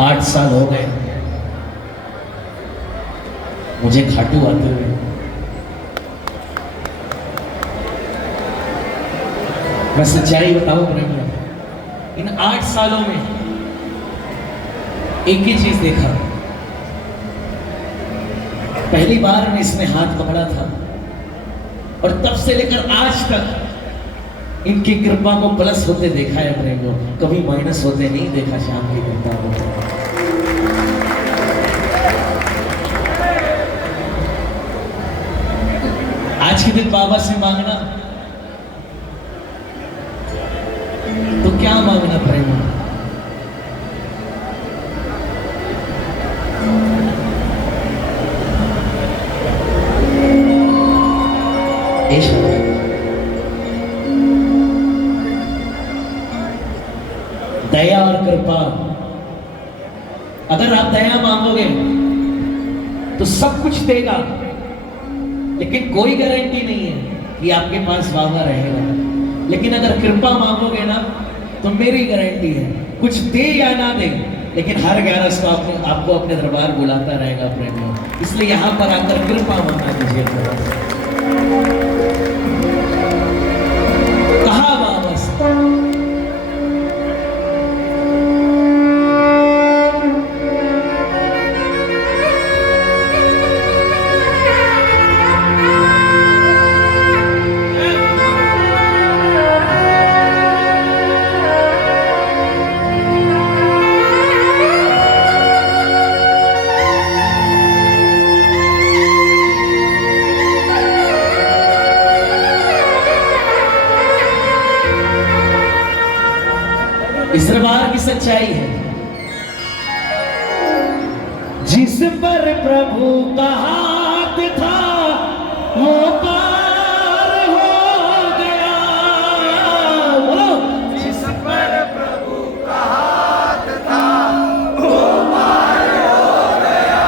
8 साल हो गए मुझे खाटू आते हुए। मैं सच्चाई बताऊं प्रेमियों, इन 8 सालों में एक ही चीज देखा। पहली बार मैं इसमें हाथ पकड़ा था और तब से लेकर आज तक इनकी कृपा को प्लस होते देखा है प्रेमियों, कभी माइनस होते नहीं देखा। श्याम की कृपा होते आज के दिन बाबा से मांगना तो क्या मांगना प्रेमियों? दया और कृपा। अगर आप दया मांगोगे तो सब कुछ देगा, लेकिन कोई गारंटी नहीं है कि आपके पास बाबा रहेगा। लेकिन अगर कृपा मांगोगे ना तो मेरी गारंटी है, कुछ दे या ना दे, लेकिन हर 11 को आपको अपने दरबार बुलाता रहेगा प्रेमियों। इसलिए यहां पर आकर कृपा मांगा कीजिए। कहा बाबा से इस दरबार की सच्चाई है, जिस पर प्रभु का हाथ था वो पार हो गया। बोलो, जिस पर प्रभु का हाथ था वो पार हो गया।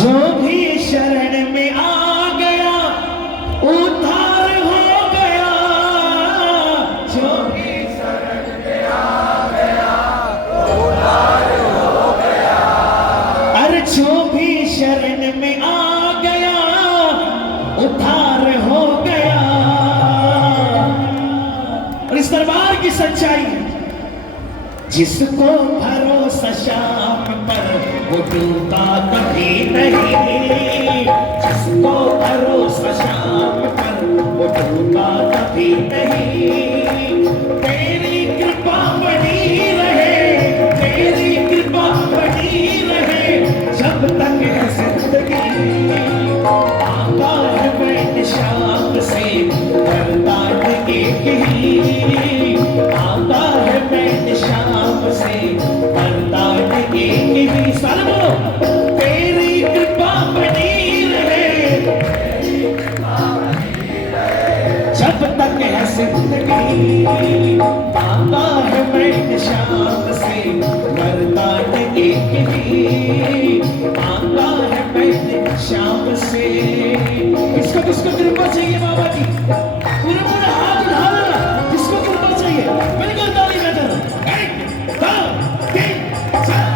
जो भी शरण में आ गया उद्धार हो गया। जो भी जो भी शरण में आ गया उद्धार हो गया। और इस दरबार की सच्चाई है, जिसको भरोसा शाम पर वो डूबा कभी नहीं। जिसको भरोसा शाम पर वो डूबा कभी नहीं। तेरी कृपा बनी रहे, तेरी कृपा बनी रहे जब तक है जिंदगी। आता है मैं शाम से वरदान एक ही। आता है मैं शाम से वरदान एक ही। सालो तेरी कृपा बनी रहे जब तक है जिंदगी। आता है मैं शाम से वरदान एक ही। आता है मैं शाम से। किसको किसको कृपा चाहिए बाबा की? पूरे पूरे हाथ उठा देना, किसको कृपा चाहिए? मिलकर ताली बजाना। 1 2 3 4।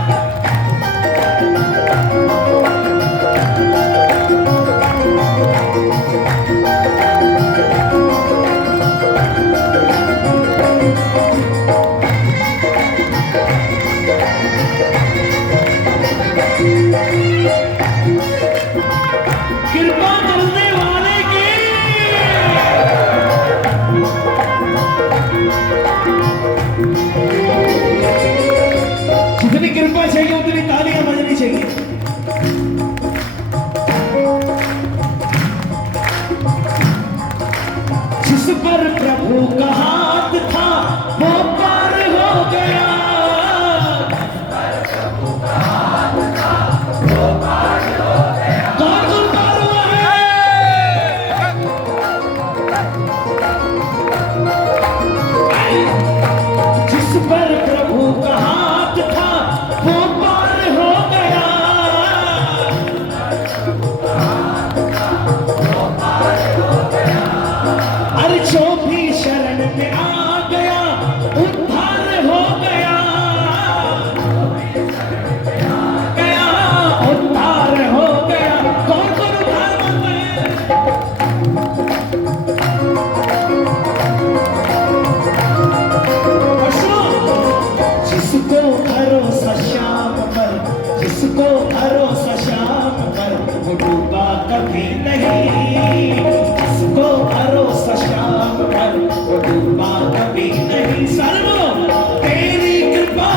कृपा करने वाले की जितनी कृपा चाहिए उतनी तालियां बजनी चाहिए। जिस पर प्रभु का हाथ था वो पार हो गया। कौन कौन पार हुआ है? जिस पर प्रभु का हाथ था वो पार हो गया।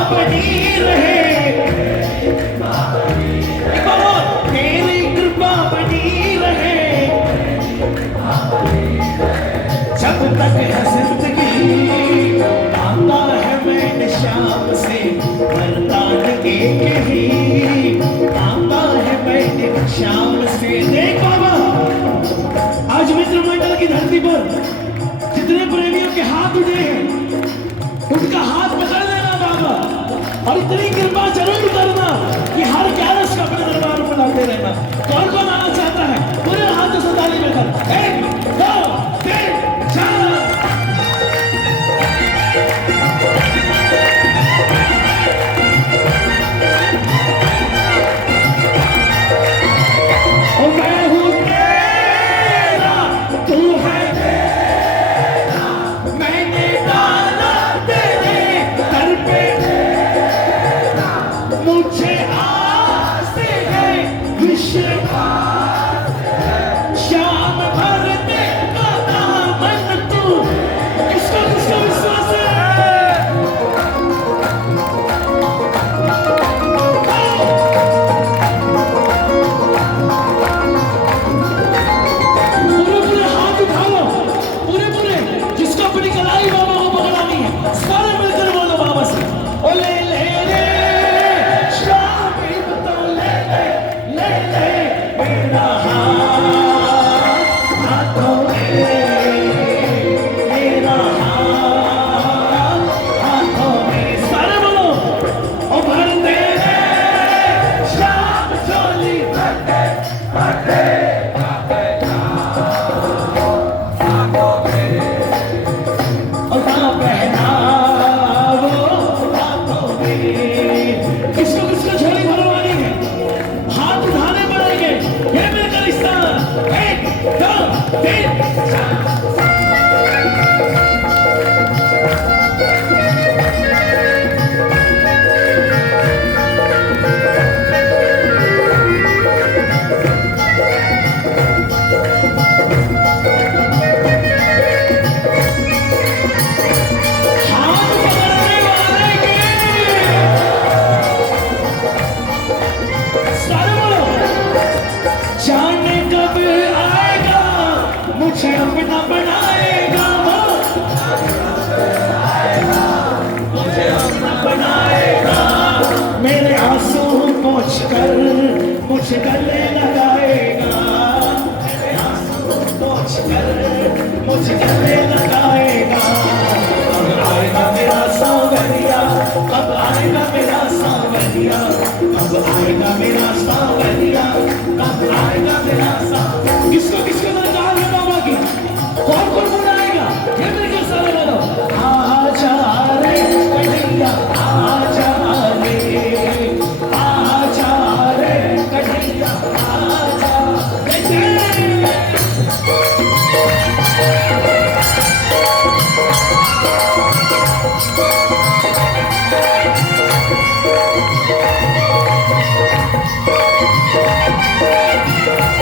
बनी रहे, तेरी कृपा बनी रहे, जब तक है जिंदगी आता है मैं शाम से, वरदान एक ही आता है मैं शाम से। देख बाबा, आज मित्र मंडल की धरती पर जितने प्रेमियों के हाथ उठे हैं, उनका हाथ पकड़ लेना बाबा, और इतनी कृपा जरूर करना कि हर कैलस का अपने दरबार पर लाते रहना। कौन कौन आना चाहता है? पूरे हाथों से ताली में कर, 1 2 3 4। मैं हूँ तेरा, तू है मेरा, मैंने डाला तेरे दर पे, मुझे आस है विश्वास, शाम भर देखा दामन तू। किसको किसको विश्वास है? पूरे पूरे हाथ उठाओ, पूरे पूरे, जिसको अपनी कलाई बाबा को पकड़ानी है, सारे मिलकर बोलो बाबा से, ओ ले ले रे शामी तो ले ले मेरा हाथ हाथों में, मेरा हाथ हाथों में, सारे बोलो, ओ भर दे रे शाम चोली भर दे और बाला पहना वो हाथों में। किसको किसको झोली भरवानी है? हाथ उठाने पड़ेंगे, ये मिलकर रिश्ता। 1 2 3 4। हाथ पकड़ने वाले के सारे बोलो, जाने कब आएगा मुझे अपना बनाएगा, मुझे अपना बनाएगा, मेरे आंसू पोंछ कर मुझे गले लगाएगा, मेरे आंसू पोंछ कर मुझे गले लगाएगा। कब आएगा मेरा सांवरिया, कब आएगा मेरा सांवरिया, कब आएगा मेरा सांवरिया, कब आएगा मेरा सांवरिया। किसको किसको दरकार है बाबा की? कौन कौन बुलाएगा? ये मिलकर सारे बोलो, आजा रे कन्हैया, आजा रे, आजा रे कन्हैया, आजा रे।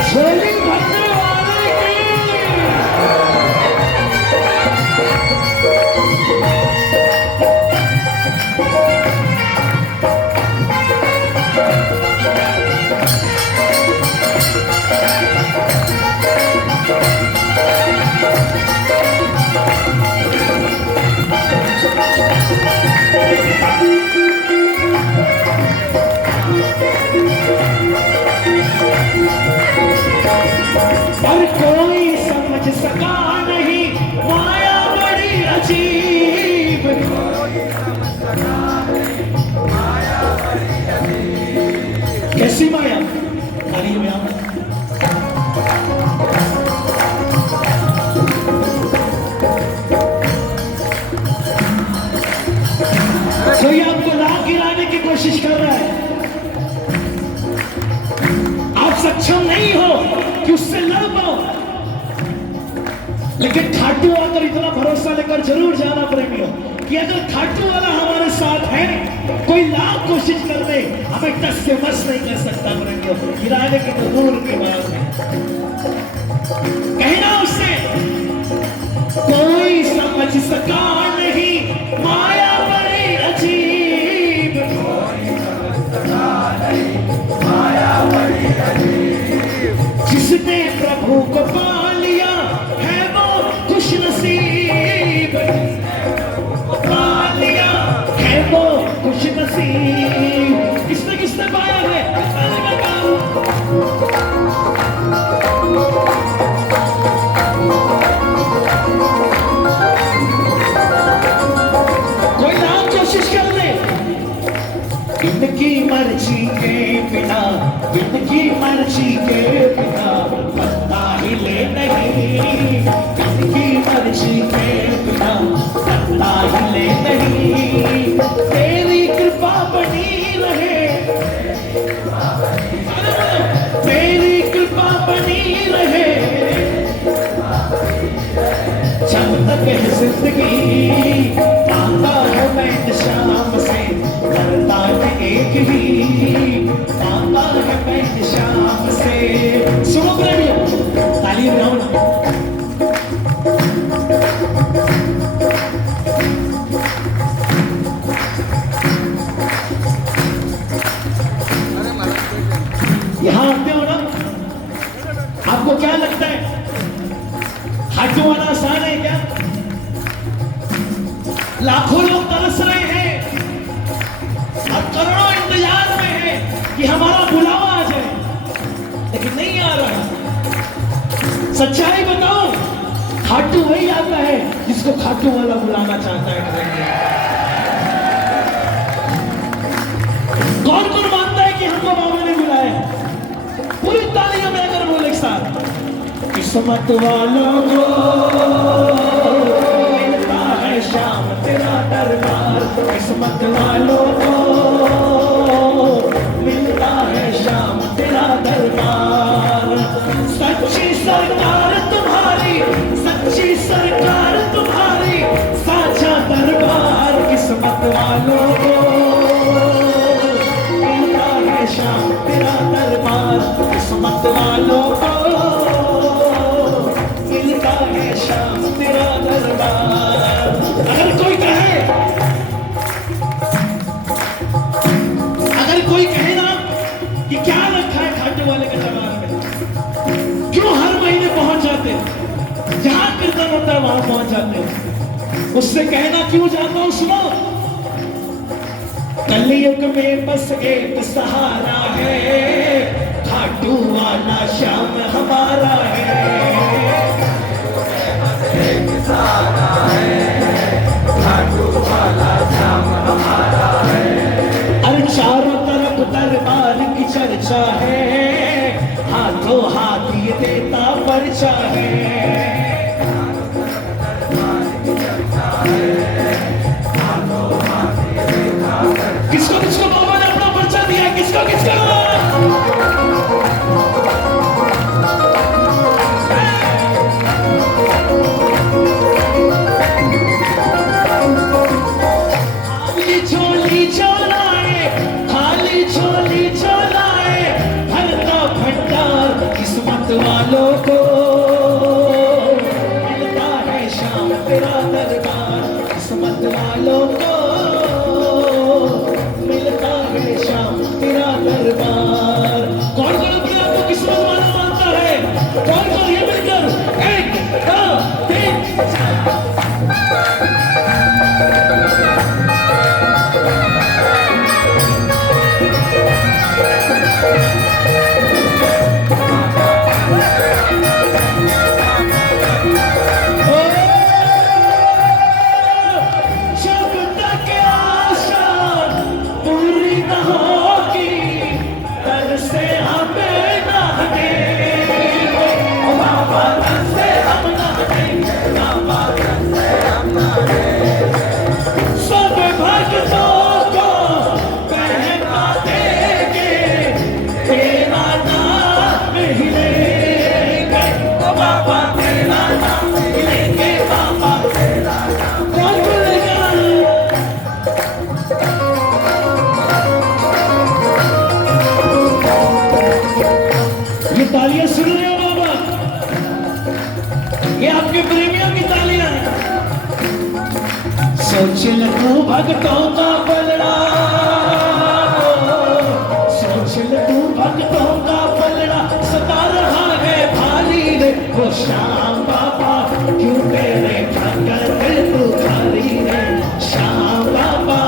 झोली भरने वाले की पर कोई समझ सका नहीं, माया बड़ी अजीब, कैसी माया? ताली में आओ। कोई आपको लाभ गिराने की कोशिश कर रहा है, आप सक्षम नहीं हो कि उससे लड़ पाओ, लेकिन खाटू आकर इतना भरोसा लेकर जरूर जाना प्रेमियों कि अगर खाटू वाला हमारे साथ है, कोई लाख कोशिश कर ले, हमें टस से मस नहीं कर सकता प्रेमियों। गिराने की तो दूर की बात है, कहना उससे कोई समझ सका नहीं, माया बड़ी अजीब, खुश नसीब। किसने किसने पाया है बताने का काम। कोई ना कोशिश कर ले। इनकी मर्जी के बिना, इनकी मर्जी के बिना पत्ता हिले नहीं। इनकी मर्जी के बिना पत्ता हिले नहीं। तेरी कृपा बनी रहे, तेरी कृपा बनी रहे जब तक है जिंदगी। मांगा है मैं शाम से वरदान एक ही, मांगा है मैं शाम से। सुनो प्रेमियों, ताली बजाओ ना। यहाँ आते हो ना, आपको क्या लगता है हाथों वाला आसान है क्या? लाखों लोग तरस रहे हैं और करोड़ों इंतजार में हैं कि हमारा बुलावा आ जाए, लेकिन नहीं आ रहा। सच्चाई बताओ, खाटू वही आता है जिसको खाटू वाला बुलाना चाहता है। कौन कौन मानता है कि हमको बाबा ने बुलाया? पूरी तालियां मिलकर बोले एक साथ। किस्मत वालों को मिलता है शाम तेरा दरबार। किस्मत वालों को मिलता है शाम तेरा दरबार। सच्ची सरकार तुम्हारी, सच्ची सरकार तुम्हारी, साझा दरबार। किस्मत वालों को मिलता है शाम तेरा दरबार। किस्मत वालों को मिलता है शाम तेरा दरबार। अगर कोई कहे, अगर कोई कहे ना कि क्या रखा है खाटू वाले के दरबार में, क्यों हर महीने पहुंच जाते हो, जहां कीर्तन होता है वहां पहुंच जाते हो, उससे कहना क्यों जाता हूं। सुनो, कलयुग में बस एक सहारा है, खाटू वाला श्याम हमारा है। एक सहारा है, खाटू वाला श्याम हमारा है। अरे चारों तरफ दरबार की चर्चा है, हाथों हाथ ये देता पर्चा है। किसको किसको बाबा ने अपना पर्चा दिया? किसको किसको? खाली झोली चलाए, खाली झोली चलाए, भरता भंडार। किस्मत वालों को मिलता है शाम तेरा दरबार। किस्मत वालों को मिलता है शाम तेरा दरबार। कौन कौन अपने आप को किस्मत वाला मानता है? कौन कौन ये मिलकर 1 2 3 4। जब तक आशा पूरी न होगी, तर से हमें न हटेंगे। ओ बाबा, तर से हम न हटेंगे। बाबा, तर से हम न हटेंगे। सब भक्तों को बहका देंगे, तेरा नाम ही लेंगे। ओ बाबा, तेरा नाम ही लेंगे। बाबा, तेरा नाम कौन बोलेगा? ये तालियां सुन रहे हो बाबा? ये आपके प्रेमियों की तालियां हैं। सोच लो भक्तों का पलड़ा, सोच लो भक्तों का पलड़ा, सता रहा है भाली रे वो श्याम बाबा। क्यों तेरे भगत तू खाली रे श्याम बाबा,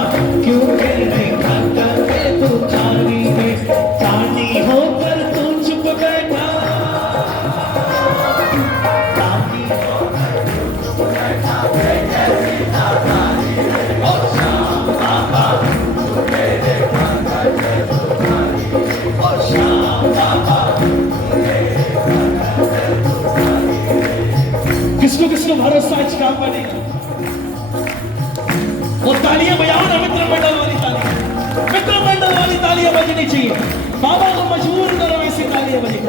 क्यों तेरे किसको भरोसा आज काम बनेगा? वो तालियां बजाओ ना, मित्र मंडल वाली तालियां, मित्र मंडल वाली तालियां बजनी चाहिए। बाबा को मजबूर करो ऐसी तालियां बजेगी।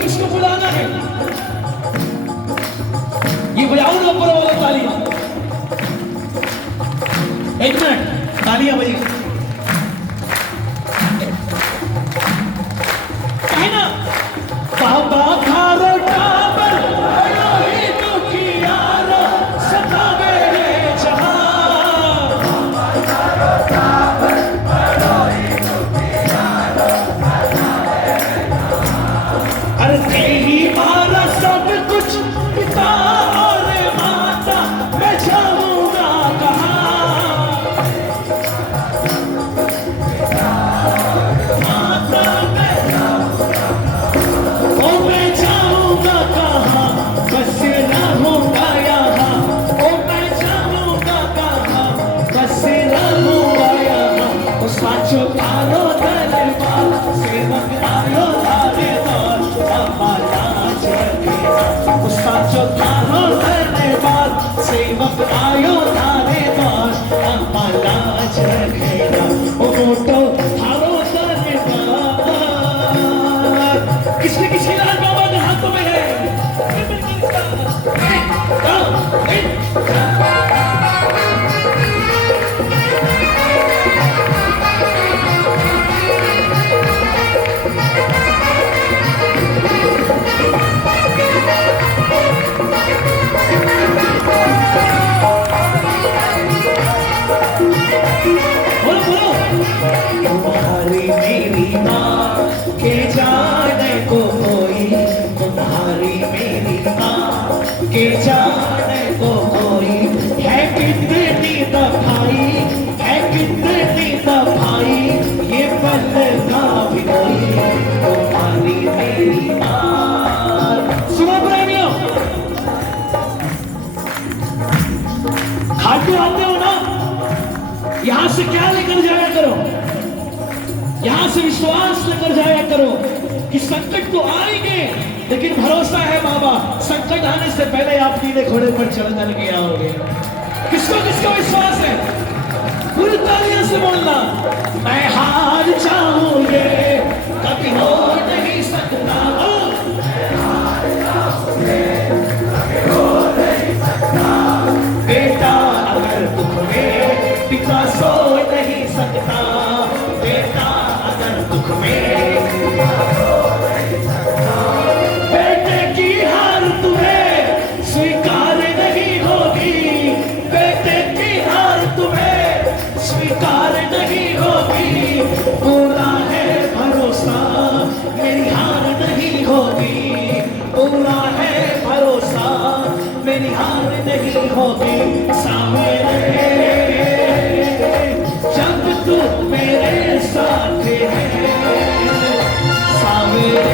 किसको बुलाना है? ये बजाओ ना ऊपर वाला तालियां। एक मिनट, तालियां बजी है ना? बाबा खारो टाबर ही दुखियारो सतावे रे जहां। बाबा खारो टाबर ही दुखियारो सतावे रे जहां। अरे तेरी मारा सब कुछ पिता और माता, मैं जाऊंगा कहाँ? माता मैं जाऊंगा कहाँ? बस रहूंगा यहाँ। ओ मैं जाऊंगा कहाँ? बस रहूंगा यहाँ। ओ साचो तारो दरबार सेवक आयो तारे द्वार, लाज रखेगा। ओ साचो तारो दरबार सेवक आयो तारे द्वार, लाज रखेगा। ओ मोटो थारो दरबार किसने किसकी लाल बाबा के हाथों में है? बोलो बोलो। तुम्हारी मेरी माँ के जाने को कोई, तुम्हारी मेरी माँ के जाने को कोई है कितनी दफाई, है कितनी दफाई ये पल का भी कोई। तुम्हारी मेरी माँ। सुनो प्रेमियों, खाटू आते हो ना, यहां से क्या लेकर जाया करो? यहां से विश्वास लेकर जाया करो कि संकट तो आएंगे, लेकिन भरोसा है बाबा, संकट आने से पहले आप नीले घोड़े पर चढ़ के आओगे। किसको किसको विश्वास है? पूरी तालियों से बोलना। मैं हार जाऊंगे कभी हो नहीं सकता। बेटा अगर दुख में पिता सो नहीं सकता, बेटा अगर दुख में बेटे की हार तुम्हें स्वीकार नहीं होगी, बेटे की हार तुम्हें स्वीकार नहीं होगी। पूरा है भरोसा मेरी हार नहीं होगी, पूरा है भरोसा मेरी हार नहीं होगी। सामने जब तू मेरे साथ है, सामने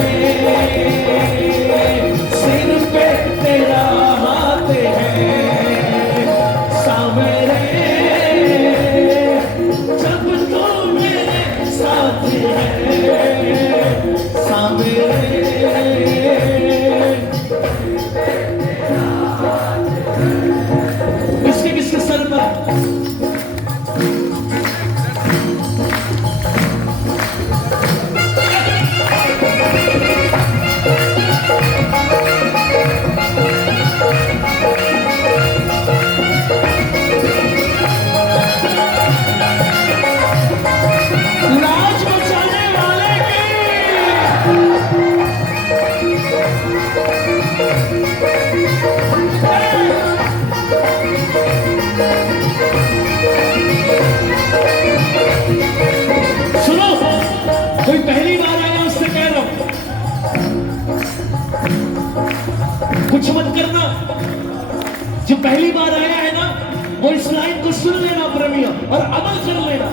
सिर पे तेरा हाथ है, सामने जब तू मेरे साथ है, सामने किसके किसके सर पर कुछ मत करना। जो पहली बार आया है ना, वो इस लाइन को सुन लेना प्रेमियों और अमल कर लेना।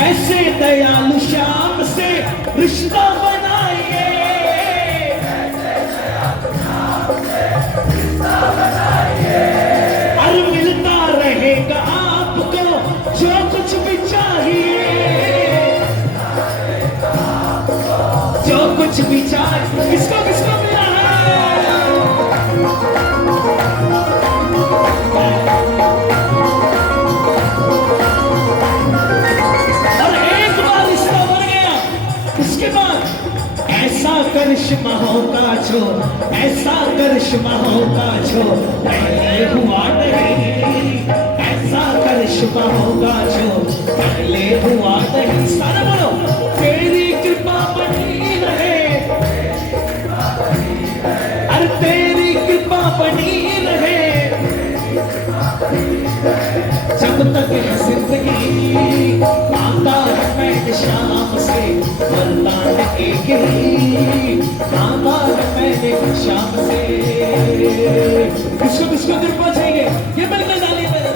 ऐसे दयालु श्याम से रिश्ता बनाइए, और मिलता रहेगा आपको जो कुछ भी चाहिए, जो कुछ भी चाहिए। किसको किसको मिला है? और एक बार रिश्ता बन गया, उसके बाद ऐसा करिश्मा होगा जो, ऐसा करिश्मा होगा जो पहले हुआ नहीं, ऐसा करिश्मा होगा जो पहले हुआ नहीं। सारा बोलो, तेरी कृपा बनी रहे, अरे तेरी कृपा बनी रहे, जब तक है जिंदगी। मांगा है मैं शाम से वरदान एक ही, मांगा है मैंने शाम से। किसको किसको कृपा चाहिए ये मिलकर डालिए मेरे।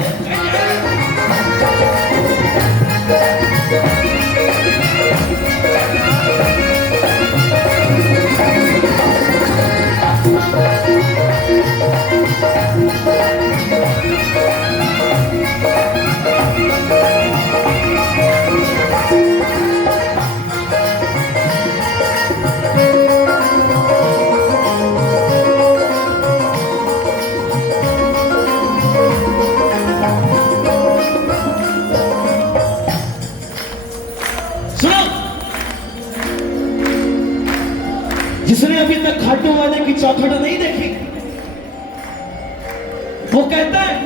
जिसने अभी तक खाटू वाले की चौखट नहीं देखी, वो कहता है,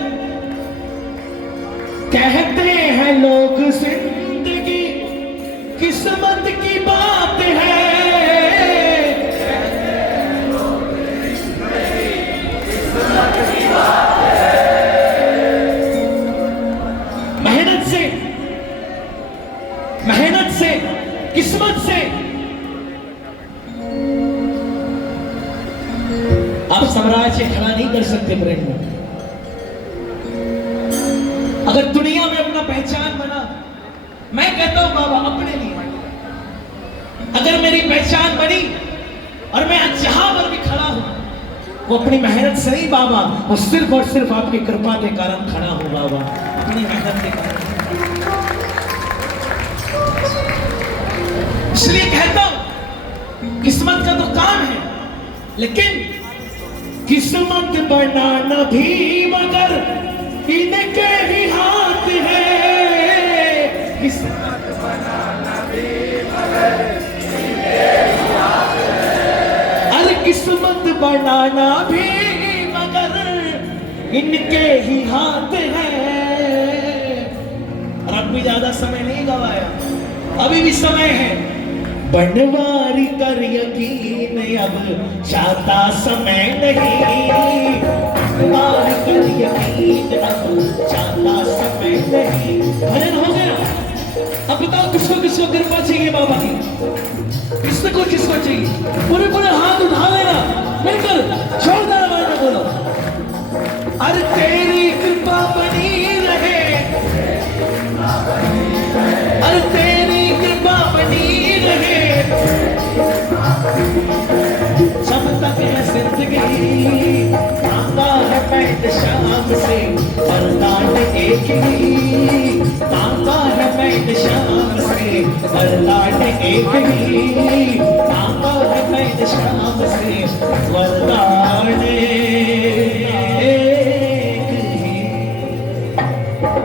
कहते हैं लोग जिंदगी किस्मत की बात है, मेहनत से किस्मत से आप साम्राज्य खड़ा नहीं कर सकते। प्रेम में अगर दुनिया में अपना पहचान बना, मैं कहता हूं बाबा अपने लिए, अगर मेरी पहचान बनी और मैं आज जहां पर भी खड़ा हूं, वो अपनी मेहनत से नहीं बाबा, वो सिर्फ और सिर्फ आपकी कृपा के कारण खड़ा हूं बाबा, अपनी मेहनत के कारण। इसलिए कहता हूं किस्मत का तो काम है, लेकिन किस्मत बनाना भी मगर इनके ही हाथ है, किस्मत बनाना भी मगर इनके ही हाथ है, अरे किस्मत बनाना भी मगर इनके ही हाथ है। और अब भी ज्यादा समय नहीं गवाया, अभी भी समय है। बनवारी कर यकीन अब चाहता समय नहीं, बनवारी कर यकीन अब चाहता समय नहीं। भजन हो गया, अब बताओ किसको किसको कृपा चाहिए बाबा की, किसको किसको चाहिए? पूरे पूरे हाथ उठा लेना, मिलकर जोरदार आवाज में बोलो, अरे तेरी कृपा बनी रहे, अरे तेरी कृपा बनी रहे, जब तक है जिंदगी। मांगा है मैं शाम से वरदान एक ही, मांगा है मैं शाम से वरदान एक ही, मांगा है मैं शाम से वरदान